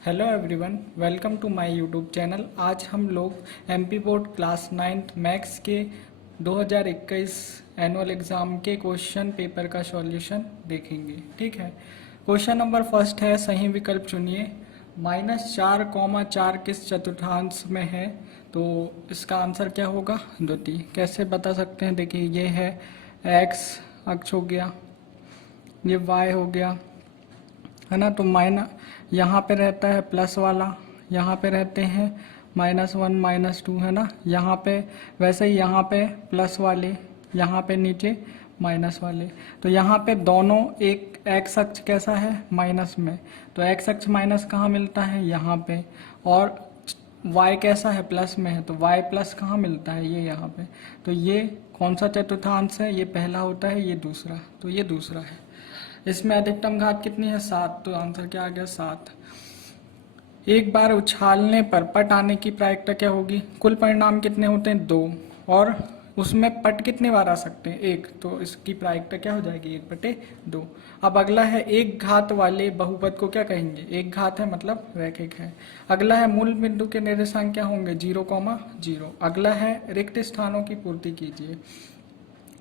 Hello everyone, welcome to my YouTube channel. आज हम लोग MP board class 9th maths के 2021 एनुअल एग्ज़ाम के क्वेश्चन पेपर का सॉल्यूशन देखेंगे। ठीक है, क्वेश्चन नंबर फर्स्ट है, सही विकल्प चुनिए। -4, 4 किस चतुर्थांश में है? तो इसका आंसर क्या होगा? द्वितीय। कैसे बता सकते हैं? देखिए, ये है एक्स अक्ष हो गया, ये वाई हो गया, है ना। तो यहाँ पे रहता है प्लस वाला, यहाँ पे रहते हैं -1 -2, है ना। यहाँ पे वैसे ही यहाँ पे प्लस वाले, यहाँ पे नीचे माइनस वाले। तो यहाँ पे दोनों एक एक्स अक्ष कैसा है? माइनस में। तो एक्स अक्ष माइनस कहाँ मिलता है? यहाँ पे। और y कैसा है? प्लस में है। तो y प्लस कहाँ मिलता है? ये यहाँ पे। तो ये कौन सा चतुर्थांश है? ये पहला होता है, ये दूसरा। तो ये दूसरा है। इसमें अधिकतम घात कितनी है? 7। तो आंसर क्या आ गया? 7। एक बार उछालने पर पट आने की प्रायिकता क्या होगी? कुल परिणाम कितने होते हैं? 2। और उसमें पट कितने बार आ सकते हैं? 1। तो इसकी प्रायिकता क्या हो जाएगी? 1/2। अब अगला है, एक घात वाले बहुपद को क्या कहेंगे? एक घात है मतलब रैखिक है। अगला है, मूल बिंदु के निर्देशांक क्या होंगे? 0,0। अगला है, रिक्त स्थानों की पूर्ति कीजिए।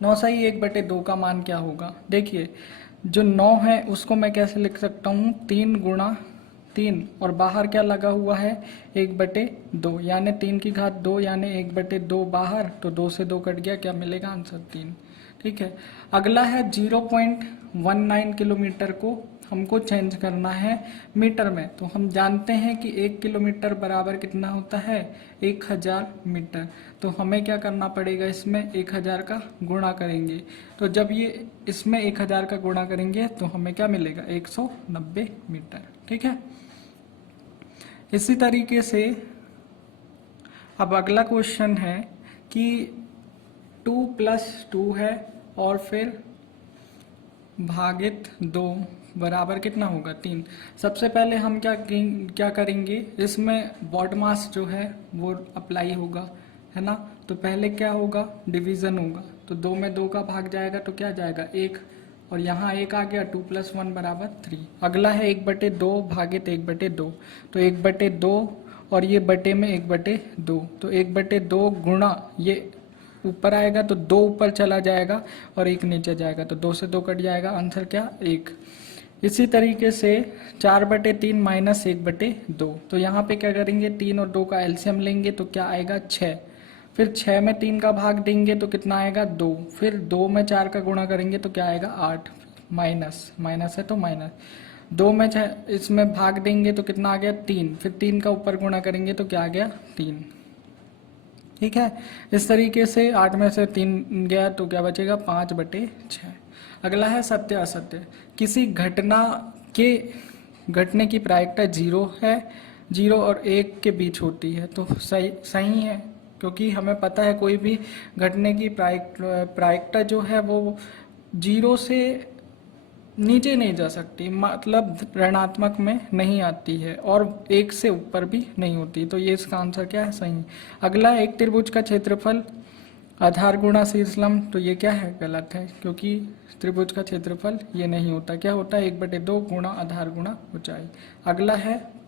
9 सही 1/2 का मान क्या होगा? देखिए, जो 9 है उसको मैं कैसे लिख सकता हूँ? 3 गुणा 3, और बाहर क्या लगा हुआ है? 1/2, यानी 3 की घात 2, यानी 1/2 बाहर। तो 2 से 2 कट गया, क्या मिलेगा? आंसर 3। ठीक है। अगला है, 0.19 किलोमीटर को हमको चेंज करना है मीटर में। तो हम जानते हैं कि 1 किलोमीटर बराबर कितना होता है? 1000 मीटर। तो हमें क्या करना पड़ेगा? इसमें 1000 का गुणा करेंगे। तो जब ये इसमें 1000 का गुणा करेंगे तो हमें क्या मिलेगा? 190 मीटर। ठीक है। इसी तरीके से अब अगला क्वेश्चन है कि 2 + 2 है और फिर भागित 2 बराबर कितना होगा? 3। सबसे पहले हम क्या करेंगे? इसमें बॉड मास जो है वो अप्लाई होगा, है ना। तो पहले क्या होगा? डिवीजन होगा। तो 2 में 2 का भाग जाएगा तो क्या जाएगा? 1। और यहाँ 1 आ गया। 2 + 1 बराबर 3। अगला है 1/2 भागित 1/2। तो 1/2 और ये बटे में 1/2। तो 1/2 गुणा ये ऊपर आएगा तो 2 ऊपर चला जाएगा और 1 नीचे जाएगा। तो 2 से 2 कट जाएगा। आंसर क्या? 1। इसी तरीके से 4/3 - 1/2। तो यहाँ पे क्या करेंगे? 3 और 2 का एलसीएम लेंगे तो क्या आएगा? 6। फिर 6 में 3 का भाग देंगे तो कितना आएगा? 2। फिर 2 में 4 का गुणा करेंगे तो क्या आएगा? 8। माइनस माइनस है तो माइनस। 2 में 6 इसमें भाग देंगे तो कितना आ गया? 3। फिर 3 का ऊपर गुणा करेंगे तो क्या आ गया? 3। ठीक है। इस तरीके से 8 में से 3 गया तो क्या बचेगा? 5/6। अगला है, सत्य असत्य। किसी घटना के घटने की प्रायिकता 0 है, 0 और 1 के बीच होती है। तो सही है, क्योंकि हमें पता है कोई भी घटने की प्रायिकता जो है वो 0 से नीचे नहीं जा सकती, मतलब ऋणात्मक में नहीं आती है, और 1 से ऊपर भी नहीं होती। तो ये इसका आंसर क्या है? सही। अगला, एक त्रिभुज का क्षेत्रफल आधार गुणा शीर्ष लंब। तो ये क्या है? गलत है, क्योंकि त्रिभुज का क्षेत्रफल ये नहीं होता। क्या होता है? 1/2 गुणा आधार गुणा ऊंचाई। अगला है,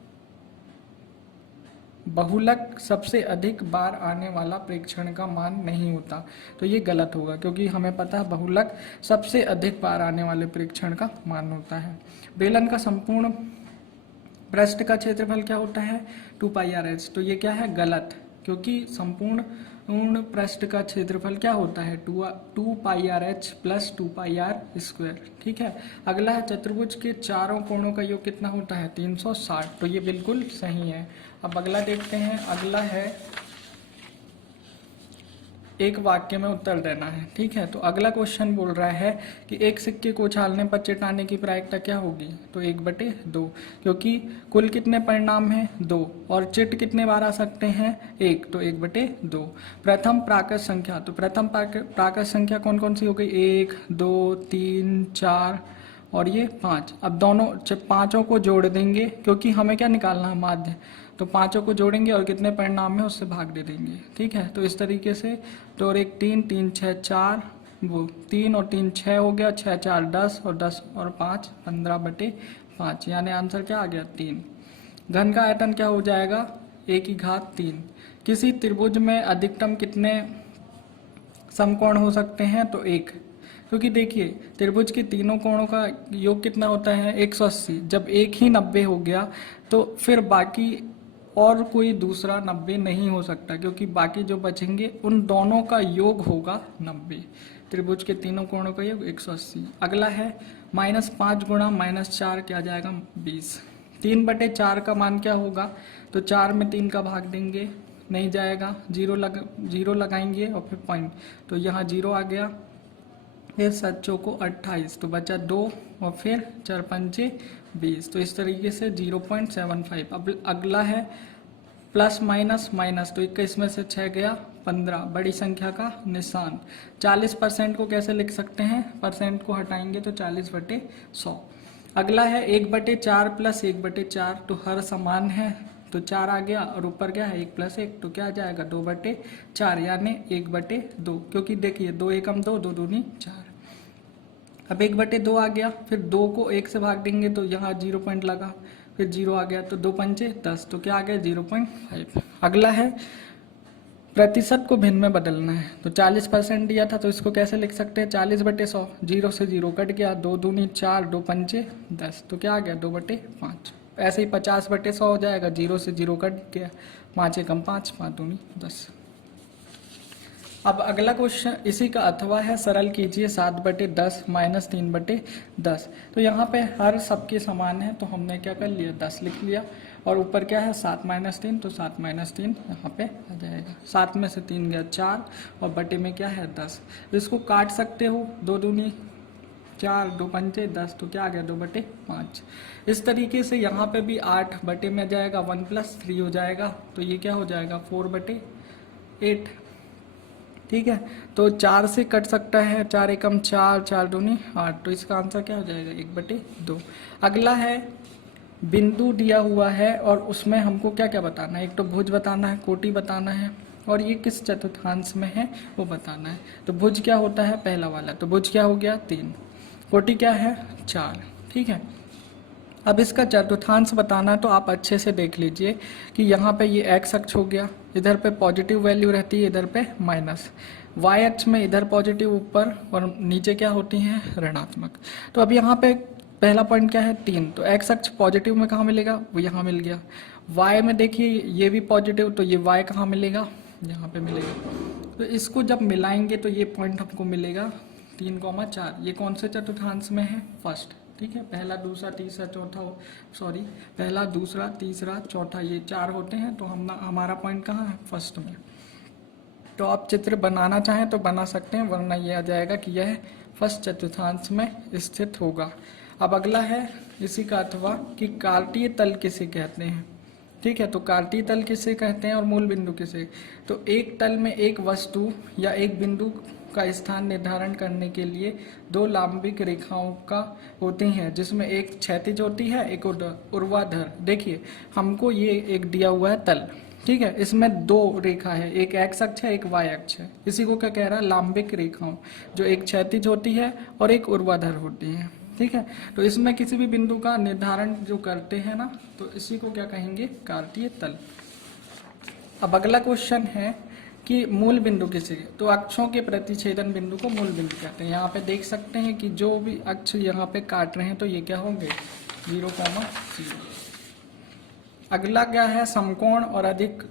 बहुलक सबसे अधिक बार आने वाला प्रेक्षण का मान नहीं होता। तो ये गलत होगा, क्योंकि हमें पता है बहुलक सबसे अधिक बार आने वाले प्रेक्षण का मान होता है। बेलन का संपूर्ण पृष्ठ का क्षेत्रफल क्या होता है? 2πr/h। तो ये क्या है? गलत, क्योंकि संपूर्ण पृष्ठ का क्षेत्रफल क्या होता है? 2πr/h + 2πr²। ठीक है। अगला है, चतुर्भुज के चारों कोणों का योग कितना होता है? 360। तो ये बिल्कुल सही है। अब अगला देखते हैं। अगला है, एक वाक्य में उत्तर देना है। ठीक है। तो अगला क्वेश्चन बोल रहा है कि एक सिक्के को उछालने पर चिट आने की प्रायिकता क्या होगी? तो 1/2, क्योंकि कुल कितने परिणाम हैं? 2, और चिट कितने बार आ सकते हैं? 1। तो 1/2। प्रथम प्राकृत संख्या। तो प्रथम प्राकृत संख्या कौन कौन सी हो गई? 1, 2, 3, 4 और ये 5। अब दोनों पांचों को जोड़ देंगे, क्योंकि हमें क्या निकालना है? माध्य। तो पांचों को जोड़ेंगे और कितने परिणाम में उससे भाग दे देंगे। ठीक है। तो इस तरीके से 2 और 1 3, 3 6 4, वो 3 और 3 6 हो गया, 6 4 10 और 10 और 5 15/5, यानी आंसर क्या आ गया? 3। घन का आयतन क्या हो जाएगा, a की घात 3। किसी त्रिभुज में अधिकतम कितने समकोण हो सकते हैं, तो एक, क्योंकि देखिए त्रिभुज के तीनों कोणों का योग कितना होता है 180। जब एक ही 90 हो गया तो फिर बाकी और कोई दूसरा 90 नहीं हो सकता, क्योंकि बाकी जो बचेंगे उन दोनों का योग होगा 90। त्रिभुज के तीनों कोणों का योग 180। अगला है -5 गुणा -4 क्या आ जाएगा 20। 3/4 का मान क्या होगा, तो 4 में 3 का भाग देंगे, नहीं जाएगा, जीरो लगाएंगे और फिर पॉइंट, तो यहाँ 0 आ गया। फिर 7 को 28, तो बचा 2 और फिर 4 पंचे 20, तो इस तरीके से 0.75। अब अगला है प्लस माइनस माइनस, तो 21 में से 6 गया 15, बड़ी संख्या का निशान। 40% को कैसे लिख सकते हैं, परसेंट को हटाएंगे तो 40/100। अगला है 1/4 प्लस 1/4, तो हर समान है, तो 4 आ गया और ऊपर क्या है 1 + 1, तो क्या आ जाएगा 2/4 यानी 1/2, क्योंकि देखिए 2 एकम 2, 2 दूनी 4। अब 1/2 आ गया, फिर 2 को 1 से भाग देंगे तो यहाँ 0 पॉइंट लगा, फिर 0 आ गया, तो 2 पंचे 10, तो क्या आ गया 0.5। अगला है प्रतिशत को भिन्न में बदलना है, तो 40% दिया था, तो इसको कैसे लिख सकते हैं 40/100, 0 से 0 कट गया, 2 दूनी 4, 2 पंचे 10, तो क्या आ गया 2/5। ऐसे ही 50/100 हो जाएगा, 0 से 0 कट गया, 5 एकम 5, 5 दूनी 10। अब अगला क्वेश्चन इसी का अथवा है, सरल कीजिए 7/10 -3/10। तो यहाँ पे हर सबके समान है, तो हमने क्या कर लिया 10 लिख लिया, और ऊपर क्या है 7 - 3, तो 7 - 3 यहाँ पे आ जाएगा। 7 में से 3 गया 4 और बटे में क्या है 10, तो इसको काट सकते हो, 2 दूनी 4, 2 पंचे 10, तो क्या आ गया 2/5। इस तरीके से यहाँ पे भी 8 बटे में जाएगा, 1 + 3 हो जाएगा, तो ये क्या हो जाएगा 4/8। ठीक है, तो 4 से कट सकता है, 4 एकम 4, 4 दूनी 8, तो इसका आंसर क्या हो जाएगा 1/2। अगला है बिंदु दिया हुआ है और उसमें हमको क्या क्या बताना है, एक तो भुज बताना है, कोटि बताना है, और ये किस चतुर्थांश में है वो बताना है। तो भुज क्या होता है पहला वाला, तो भुज क्या हो गया 3, कोटि क्या है 4। ठीक है, अब इसका चतुर्थांश बताना है, तो आप अच्छे से देख लीजिए कि यहाँ पे ये एक्स अक्ष हो गया, इधर पे पॉजिटिव वैल्यू रहती है, इधर पे माइनस, वाई अक्ष में इधर पॉजिटिव ऊपर और नीचे क्या होती हैं ऋणात्मक। तो अब यहाँ पे पहला पॉइंट क्या है 3, तो एक्स अक्ष पॉजिटिव में कहाँ मिलेगा, वो यहाँ मिल गया। वाई में देखिए ये भी पॉजिटिव, तो ये वाई कहाँ मिलेगा, यहाँ पे मिलेगा। तो इसको जब मिलाएंगे तो ये पॉइंट हमको मिलेगा 3,4। ये कौन से चतुर्थांश में है, फर्स्ट। ठीक है, पहला दूसरा तीसरा चौथा, सॉरी पहला दूसरा तीसरा चौथा, ये 4 होते हैं, तो हमारा पॉइंट कहाँ है फर्स्ट में। तो आप चित्र बनाना चाहें तो बना सकते हैं, वरना ये आ जाएगा कि यह फर्स्ट चतुर्थांश में स्थित होगा। अब अगला है इसी का अथवा कि कार्तीय तल किसे कहते हैं। ठीक है, तो कार्तीय तल किसे कहते हैं और मूल बिंदु किसे। तो एक तल में एक वस्तु या एक बिंदु का स्थान निर्धारण करने के लिए 2 लांबिक रेखाओं का होती हैं, जिसमें एक क्षैतिज होती है, एक ऊर्ध्वाधर। देखिए हमको ये एक दिया हुआ है तल, ठीक है, इसमें 2 रेखा है, एक एक्स अक्ष है, एक वाई अक्ष है। इसी को क्या कह रहा है लांबिक रेखाओं, जो एक क्षैतिज होती है और एक ऊर्ध्वाधर होती है। ठीक है, तो इसमें किसी भी बिंदु का निर्धारण जो करते हैं ना, तो इसी को क्या कहेंगे कार्तीय तल। अब अगला क्वेश्चन है कि मूल बिंदु किसे, तो अक्षों के प्रतिच्छेदन बिंदु को मूल बिंदु कहते हैं। यहाँ पे देख सकते हैं कि जो भी अक्ष यहाँ पे काट रहे हैं तो ये क्या होंगे 0,0। अगला क्या है समकोण और अधिक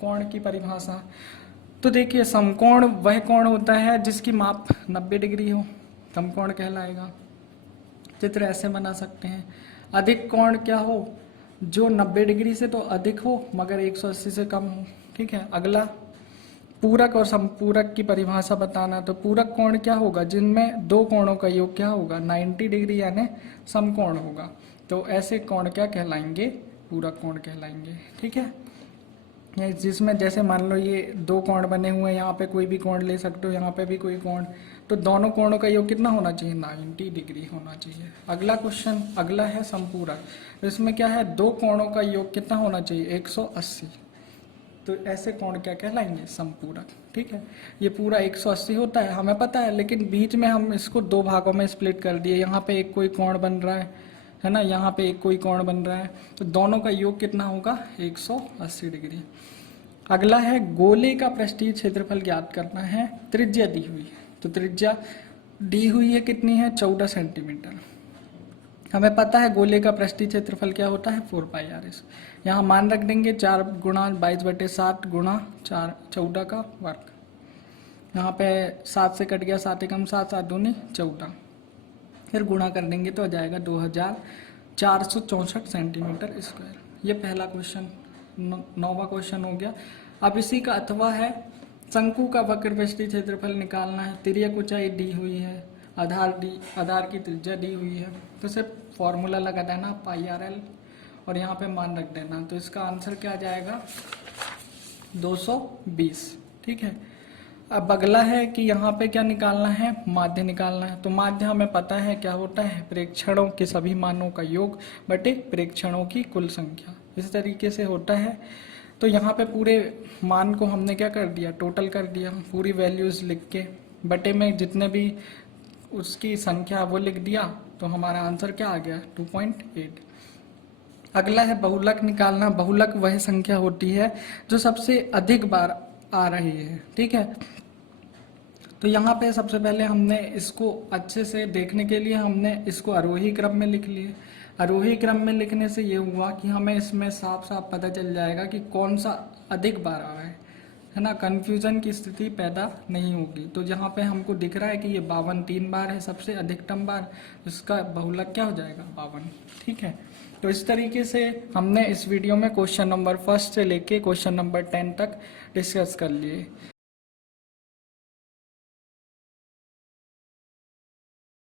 कोण की परिभाषा। तो देखिए समकोण वह कोण होता है जिसकी माप 90 डिग्री हो, समकोण कहलाएगा। चित्र ऐसे बना सकते हैं। अधिक कोण क्या हो, जो 90 डिग्री से तो अधिक हो मगर 180 से कम हो। ठीक है, अगला पूरक और समपूरक की परिभाषा बताना। तो पूरक कोण क्या होगा, जिनमें 2 कोणों का योग क्या होगा 90 डिग्री यानी समकोण होगा। तो ऐसे कोण क्या कहलाएंगे, पूरक कोण कहलाएंगे। ठीक है, जिसमें जैसे मान लो ये 2 कोण बने हुए हैं, यहाँ पे कोई भी कोण ले सकते हो, यहाँ पे भी कोई कोण, तो दोनों कोणों का योग कितना होना चाहिए 90 डिग्री होना चाहिए। अगला क्वेश्चन अगला है समपूरक। तो इसमें क्या है 2 कोणों का योग कितना होना चाहिए 180। तो ऐसे कोण क्या कहलाएंगे समपूरक। ठीक है, ये पूरा 180 होता है हमें पता है, लेकिन बीच में हम इसको 2 भागों में स्प्लिट कर दिए। यहाँ पे एक कोई कोण बन रहा है है ना, यहाँ पे एक कोई कोण बन रहा है, तो दोनों का योग कितना होगा 180 डिग्री। अगला है गोले का पृष्ठीय क्षेत्रफल ज्ञात करना है, त्रिज्या दी हुई है। तो त्रिज्या दी हुई है कितनी है 14 सेंटीमीटर। हमें पता है गोले का पृष्ठीय क्षेत्रफल क्या होता है 4πr। यहाँ मान रख देंगे 4 गुणा 22/7 गुणा 4 14 का वर्ग। यहाँ पे 7 से कट गया, 7 एकम 7, 7 दूनी 14, फिर गुणा कर देंगे तो आ जाएगा 2464 सेंटीमीटर स्क्वायर। ये पहला क्वेश्चन 9वां क्वेश्चन हो गया। अब इसी का अथवा है शंकु का वक्र पृष्ठीय क्षेत्रफल निकालना है। तिर्यक ऊंचाई दी हुई है, आधार की त्रिज्या दी हुई है, तो सिर्फ फॉर्मूला लगा देना πrl और यहाँ पे मान रख देना। तो इसका आंसर क्या आ जाएगा 220। ठीक है। अब अगला है कि यहाँ पे क्या निकालना है, माध्य निकालना है। तो माध्य हमें पता है क्या होता है, प्रेक्षणों के सभी मानों का योग बटे प्रेक्षणों की कुल संख्या, इस तरीके से होता है। तो यहाँ पे पूरे मान को हमने क्या कर दिया, टोटल कर दिया, पूरी वैल्यूज लिख के बटे में जितने भी उसकी संख्या वो लिख दिया, तो हमारा आंसर क्या आ गया 2.8। अगला है बहुलक निकालना। बहुलक वह संख्या होती है जो सबसे अधिक बार आ रही है। ठीक है। तो यहाँ पे सबसे पहले हमने इसको अच्छे से देखने के लिए हमने इसको आरोही क्रम में लिख लिए। आरोही क्रम में लिखने से ये हुआ कि हमें इसमें साफ साफ पता चल जाएगा कि कौन सा अधिक बार आ रहा है ना, कंफ्यूजन की स्थिति पैदा नहीं होगी। तो जहाँ पे हमको दिख रहा है कि ये 52 3 बार है सबसे अधिकतम बार, इसका बहुलक क्या हो जाएगा 52। ठीक है। तो इस तरीके से हमने इस वीडियो में क्वेश्चन नंबर 1 से लेके क्वेश्चन नंबर 10 तक डिस्कस कर लिए।